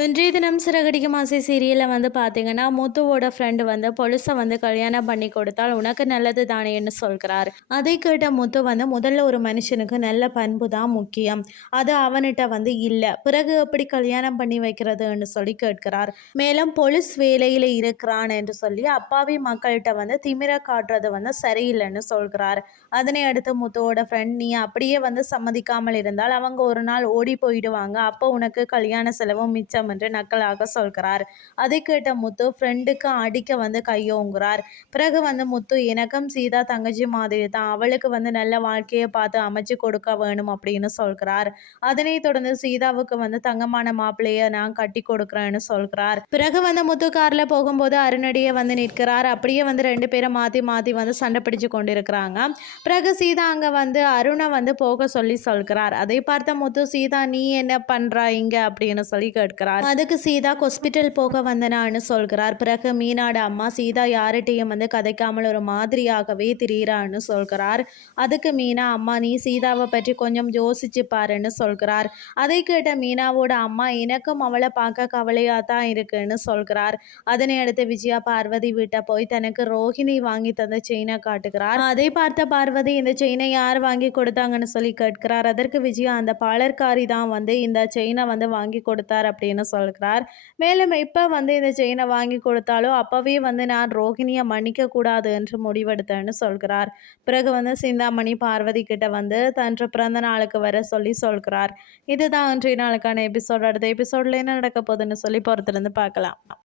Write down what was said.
இன்றைய தினம் சிறகடிக்க மாசி சீரியலில் வந்து பார்த்தீங்கன்னா முத்துவோட ஃப்ரெண்டு வந்து பொலிசை வந்து கல்யாணம் பண்ணி கொடுத்தால் உனக்கு நல்லது தானேன்னு சொல்கிறார். அதை கேட்ட முத்து வந்து முதல்ல ஒரு மனுஷனுக்கு நல்ல பண்பு தான் முக்கியம். அது அவன்கிட்ட வந்து இல்லை. பிறகு எப்படி கல்யாணம் பண்ணி வைக்கிறதுன்னு சொல்லி கேட்கிறார். மேலும் பொலிஸ் வேலையில் இருக்கிறான் என்று சொல்லி அப்பாவி மக்கள்கிட்ட வந்து திமிர காட்டுறது வந்து சரியில்லைன்னு சொல்கிறார். அதனை அடுத்து முத்துவோட ஃப்ரெண்ட் நீ அப்படியே வந்து சம்மதிக்காமல் இருந்தால் அவங்க ஒரு நாள் ஓடி போயிடுவாங்க. அப்போ உனக்கு கல்யாண செலவும் மிச்சம் வேண்டாம் என்று நக்கலாக சொல்கிறார். அதை கேட்ட முத்து ஃப்ரெண்டுக்கு அடிக்க வந்து கையோங்குறார். பிறகு வந்து முத்து எனக்கும் சீதா தங்கச்சி மாதிரி தான். அவளுக்கு வந்து நல்ல வாழ்க்கையை பார்த்து அமைச்சு கொடுக்க வேணும் அப்படின்னு சொல்கிறார். அதனை தொடர்ந்து சீதாவுக்கு வந்து தங்கமான மாப்பிள்ளைய நான் கட்டி கொடுக்குறேன்னு சொல்கிறார். பிறகு வந்து முத்து கார்ல போகும்போது அருணடியை வந்து நிற்கிறார். அப்படியே வந்து ரெண்டு பேரும் மாற்றி மாற்றி வந்து சண்டை பிடிச்சு கொண்டிருக்கிறாங்க. பிறகு சீதா அங்கே வந்து அருணை வந்து போக சொல்லி சொல்கிறார். அதை பார்த்த முத்து சீதா நீ என்ன பண்ணுறா இங்கே? அப்படின்னு சொல்லி கேட்கிறார். சொல்கிறார். அதுக்கு சீதா ஹாஸ்பிட்டல் போக வந்தனான்னு சொல்கிறார். பிறகு மீனாட அம்மா சீதா யார்கிட்டையும் வந்து கதைக்காமல் ஒரு மாதிரியாகவே திரியிறான்னு சொல்கிறார். அதுக்கு மீனா அம்மா நீ சீதாவை பற்றி கொஞ்சம் யோசிச்சு பாருன்னு சொல்கிறார். அதை கேட்ட மீனாவோட அம்மா எனக்கும் அவளை பார்க்க கவலையாக தான் இருக்குன்னு சொல்கிறார். அதனை அடுத்து விஜயா பார்வதி வீட்டை போய் தனக்கு ரோஹிணி வாங்கி தந்த செயினை காட்டுகிறார். அதை பார்த்த பார்வதி இந்த செயினை யார் வாங்கி கொடுத்தாங்கன்னு சொல்லி கேட்கிறார். அதற்கு விஜயா அந்த பாலர்காரி தான் வந்து இந்த செயினை வந்து வாங்கி கொடுத்தார் அப்படின்னு அப்படின்னு சொல்கிறார் மேலும் இப்போ வந்து இந்த செயினை வாங்கி கொடுத்தாலும் அப்போவே வந்து நான் ரோஹிணியை மன்னிக்க கூடாது என்று முடிவெடுத்தேன்னு சொல்கிறார். பிறகு வந்து சிந்தாமணி பார்வதி கிட்ட வந்து தன்று பிறந்த நாளுக்கு வர சொல்லி சொல்கிறார். இதுதான் அன்றைய நாளுக்கான எபிசோட் அடுத்த எபிசோட்ல என்ன நடக்க போகுதுன்னு சொல்லி பொறுத்திருந்து பார்க்கலாம்.